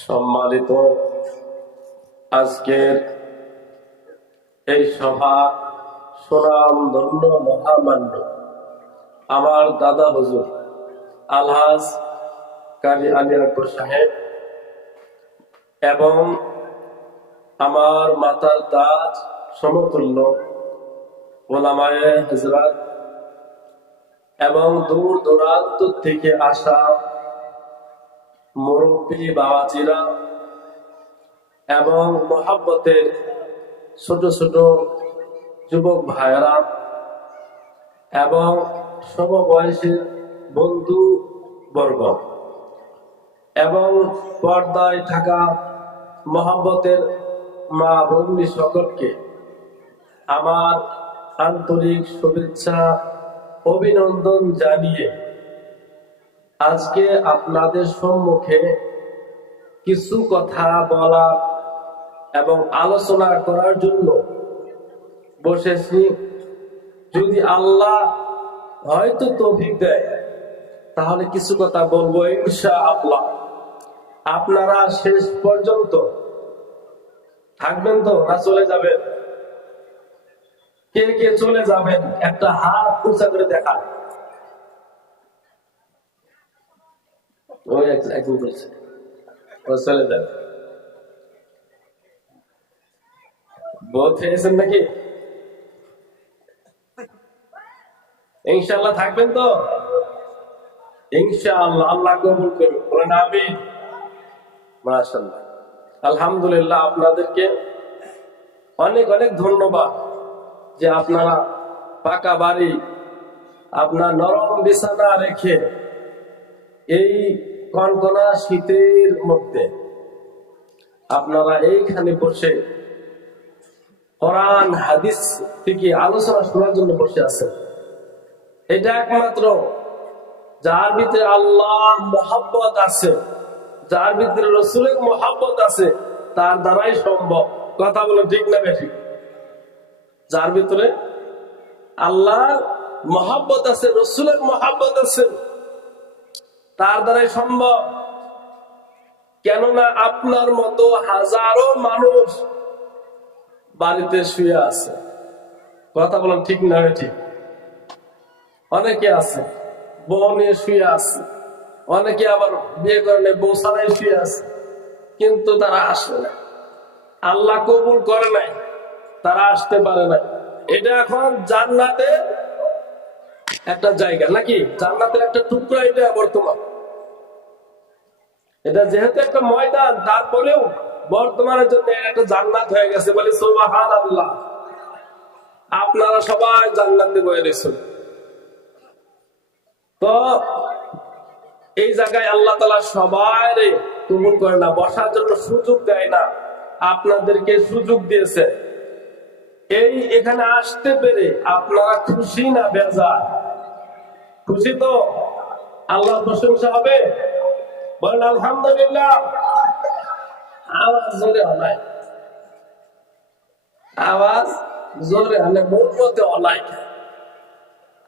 সম্মানিত আজকের এই সভা সুনামধন্য মহামান্য আমার দাদা হুজুর আলহাজ কাজী আলী আকবর সাহেব এবং আমার মাতার তাজ সমতুল্য ওলামায়ে হযরত এবং দূর দূরান্ত থেকে আসা মুরব্বী বাবাজিরা এবং মহব্বতের ছোট ছোট যুবক ভাইয়েরা এবং সমবয়সী বন্ধু বর্গ এবং পর্দায় থাকা মহব্বতের মা ভগ্নী সকলকে আমার আন্তরিক শুভেচ্ছা অভিনন্দন জানিয়ে আজকে আপনাদের সম্মুখে কিছু কথা বলা এবং আলোচনা করার জন্য বসেছি। যদি আল্লাহ হয়তো তৌফিক দেয় তাহলে কিছু কথা বলবো ইনশাআল্লাহ। আপনারা শেষ পর্যন্ত থাকবেন তো না চলে যাবেন? কে কে চলে যাবেন একটা হাত উঁচা করে দেখা। ওই একজন বলছে ও চলে যাবে। বোধ হয়েছেন নাকি? ইনশাআল্লাহ থাকবেন তো? ইনশাআল্লাহ আল্লাহ কবুল করুন, বলেন আমিন। মাশাআল্লাহ, আলহামদুলিল্লাহ। আপনাদেরকে অনেক অনেক ধন্যবাদ যে আপনারা পাকা বাড়ি, আপনার নরম বিছানা রেখে এই কনকনা শীতের মধ্যে আপনারা এইখানে বসে কোরআন হাদিস থেকে আলোচনা শোনার জন্য বসে আছেন। এটা একমাত্র যার ভিতরে আল্লাহর মহব্বত আছে, যার ভিতরে রাসূলের মহব্বত আছে, তার দ্বারাই সম্ভব। কথা বলে ঠিক না বেশি? যার ভিতরে আল্লাহর মহব্বত আছে, রাসূলের মহব্বত আছে, তার দ্বারাই সম্ভব। কেননা আপনার মতো হাজারো মানুষ বাড়িতে শুয়ে আছে। কথা বলেন ঠিক না ঠিক? অনেকে আছে বউ নিয়ে শুয়ে আছে, অনেকে আবার বিয়ে করে বউ ছাড়াই শুয়ে আছে, কিন্তু তারা আসে না, আল্লাহ কবুল করে নাই, তারা আসতে পারে না। এটা এখন জান্নাতের একটা জায়গা নাকি, জান্নাতের একটা টুকরা এটা বর্তমান। এটা যেহেতু একটা ময়দান, তারপরেও বর্তমানের জন্য একটা জান্নাত হয়ে গেছে। বলি সুবহানাল্লাহ। আপনারা সবাই জান্নাতে বয়ে রয়েছেন। তো এই জায়গায় আল্লাহ তাআলা সবাই কবুল করে না, বসার জন্য সুযোগ দেয় না। আপনাদেরকে সুযোগ দিয়েছে, এই এখানে আসতে পেরে আপনারা খুশি না বেজার? খুশি তো? আল্লাহর প্রশংসা হবে, বলেন আলহামদুলিল্লাহ। আওয়াজ জোরে হলাই, আওয়াজ জোরে হলে মন মতে হলাই,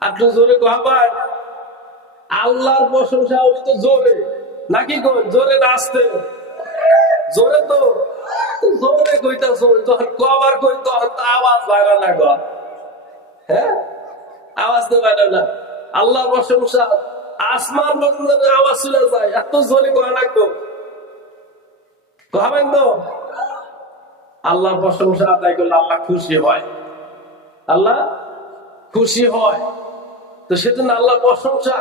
একটু জোরে কহাবার। আল্লাহর প্রশংসা হবে তো জোরে নাকি? জোরে না আসতে? জোরে তো জোরে কইতাছ, যখন কবার কই তখন তো আওয়াজ বাইরে না গো। হ্যাঁ, আওয়াজ তো বাইরে না। আল্লাহর প্রশংসা আসমান পর্যন্ত আওয়াজ চলে যায়, এত জোরে কয়া লাগবো? কহাবেন তো? আল্লাহর প্রশংসা আদায় করলে আল্লাহ খুশি হয়, আল্লাহ খুশি হয়। তো সেজন্য আল্লাহর প্রশংসা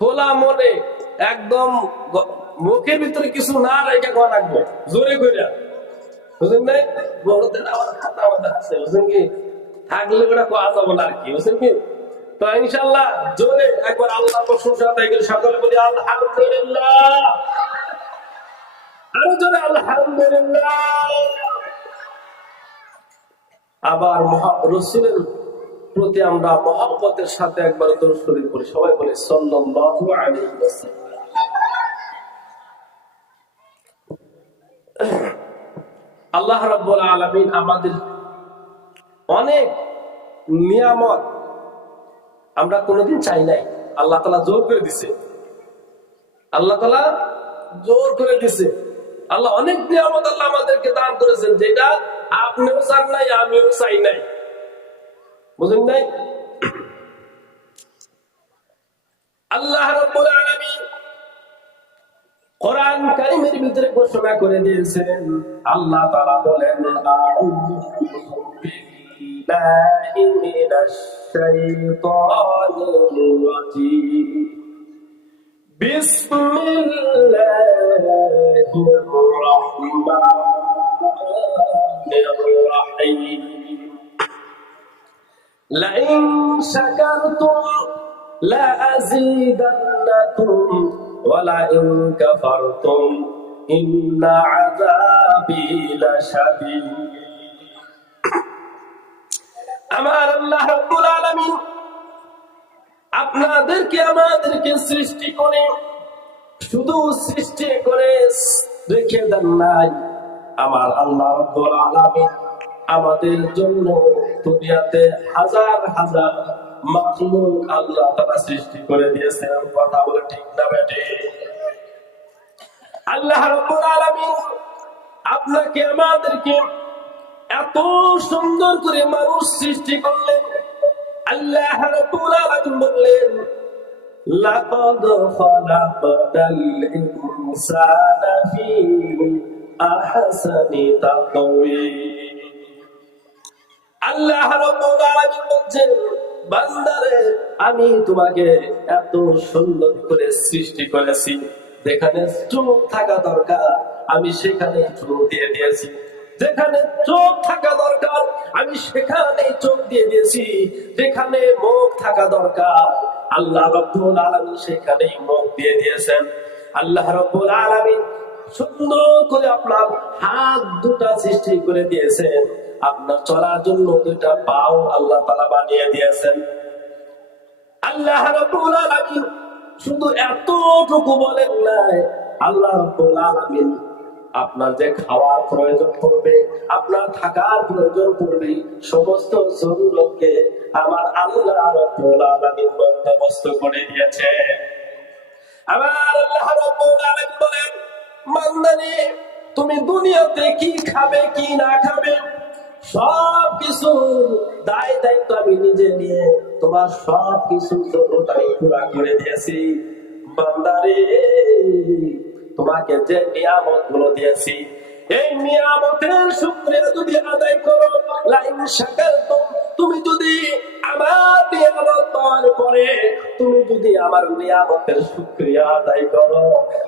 খোলা মনে, একদম মুখের ভিতরে কিছু না রেখে কয়া লাগবো, জোরে কইরা। বুঝলেন নাই? বড়দের আমার খাতা আমাদের আছে, বুঝলেন কি? থাকলে ওটা কোয়া যাবো না আর কি, বুঝলেন কি? তো ইনশাআল্লাহ জোরে একবার আল্লাহ প্রশংসা আদায় করে সকলে বলি আলহামদুলিল্লাহ। আরো জোরে আলহামদুলিল্লাহ। আবার রাসূলের প্রতি আমরা মহব্বতের সাথে একবার দরুদ শরীফ পড়ি, সবাই বলে সাল্লাল্লাহু আলাইহি ওয়াসাল্লাম। আল্লাহ রাব্বুল আলামিন আমাদের অনেক নিয়ামত আমরা কোনোদিন চাই নাই, আল্লাহ তাআলা জোর করে দিছে। আল্লাহ তাআলা জোর করে দিছে। আল্লাহ অনেক নিয়ামত আল্লাহ আমাদেরকে দান করেছেন, যেটা আপনিও চান নাই, আমিও চাই নাই। বুঝেন নাই? আল্লাহ রাব্বুল আলামিন কোরআন কারীমের ভিতরে ঘোষণা করে দিয়েছেন, আল্লাহ তাআলা বলেন, আউযু বিল্লাহি মিনাশ শাইতানির রাজীম, বিসমিল্লাহির রাহমানির রাহিম, লাইন শাকারতুম লাযীদান্নাকুম ওয়া লাইন কাফারতুম ইন্না আযাবি লাশাদীদ। আমার আল্লাহ রাব্বুল আলামিন আপনাদেরকে আমাদেরকে সৃষ্টি করে শুধু সৃষ্টি করে রেখে দেন নাই, আমার আল্লাহ রাব্বুল আলামিন আমাদের জন্য দুনিয়াতে হাজার হাজার মাখলুক আল্লাহ তাআলা সৃষ্টি করে দিয়েছেন। কথা বলে ঠিক না বেটে? আল্লাহ রাব্বুল আলামিন আপনাকে আমাদেরকে এত সুন্দর করে মানুষ সৃষ্টি করলেন। আল্লাহ রাব্বুল আলামিন বললেন, লাকাদ খালাকনাল ইনসানা ফি আহসানি তাকওয়িম। আল্লাহ রাব্বুল আলামিন বলেন, বান্দারে আমি তোমাকে এত সুন্দর করে সৃষ্টি করেছি, যেখানে চোখ থাকা দরকার আমি সেখানে চোখ দিয়ে দিয়েছি, যেখানে চোখ থাকা দরকার আমি সেখানে চোখ দিয়ে দিয়েছি, যেখানে মুখ থাকা দরকার আল্লাহ রাব্বুল আলামিন সেখানেই মুখ দিয়ে দিয়েছেন। আল্লাহ রাব্বুল আলামিন সুন্দর করে আপনার হাত দুটা সৃষ্টি করে দিয়েছেন, আপনার চলার জন্য দুইটা পাও আল্লাহ তাআলা বানিয়ে দিয়েছেন। আল্লাহ রাব্বুল আলামিন শুধু এতটুকু বলেন নাই, আল্লাহ রাব্বুল আলামিন আপনার যে খাওয়ার প্রয়োজন পড়বে, আপনার থাকার প্রয়োজন পড়বে, সমস্ত জরুরতকে আমার আল্লাহ রাব্বুল আলামিন বন্দোবস্ত করে দিয়েছে। আমার আল্লাহ রাব্বুল আলামিন বলেন, বান্দারে তুমি দুনিয়াতে কি খাবে কি না খাবে সব কিছু দায় দায়িত্ব আমি নিজে নিয়ে তোমার সব কিছু জরুরত আমি পুরা করে দিয়েছি। বান্দারে তোমাকে যে নিয়ামত গুলো দিয়েছি, এই নিয়ামতের শুকরিয়া যদি আদায় করো, লাইন শাকারতুম, তুমি যদি আমার নিয়ামত পাওয়ার পরে তুমি যদি আমার নিয়ামতের শুকরিয়া আদায় করো,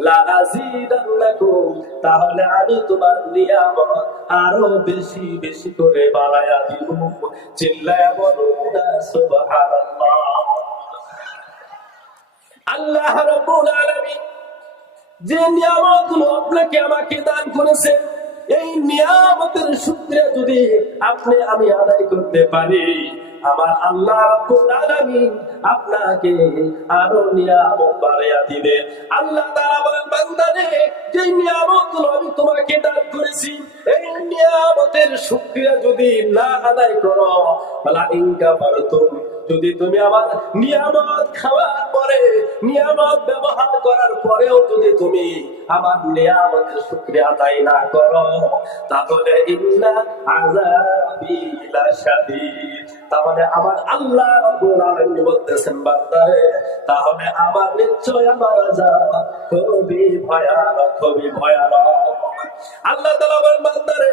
লাযীদান্নাকুম, তাহলে আমি তোমার নিয়ামত আরো বেশি বেশি করে বাড়ায়া দিব। চিল্লায়া বলুন না সুবহানাল্লাহ। আল্লাহ রাব্বুল আলামিন যে নিয়ামতগুলো আপনাকে আমাকে দান করেছেন, এই নিয়ামতের শুকরিয়া যদি আপনি আমি আদায় করতে পারি, আমার আল্লাহ রাব্বুল আলামিন আপনাকে আরো নিয়ামত বাড়াইয়া দিবে। আল্লাহ তাআলা বলেন, বান্দারে যে নিয়ামতগুলো আমি তোমাকে দান করেছি, এই নিয়ামতের শুকরিয়া যদি না আদায় করো, ওয়ালা ইন কাফারতুম, যদি তুমি আমার নিয়ামত খাওয়ার পরে নিয়ামত ব্যবহার করার পরেও যদি তুমি আমার নিয়ামতের শুকরিয়া আদায় না করো, তাহলে ইন্না আযাবি লাশাদীদ, তাহলে আমার আল্লাহ রাব্বুল আলামিন বলতেছেন, বান্দারে তাহলে আমার নিশ্চয় আমার আযাব খুবই ভয়ানক, খুবই ভয়ানক। আল্লাহ তাআলা বলেন, বান্দারে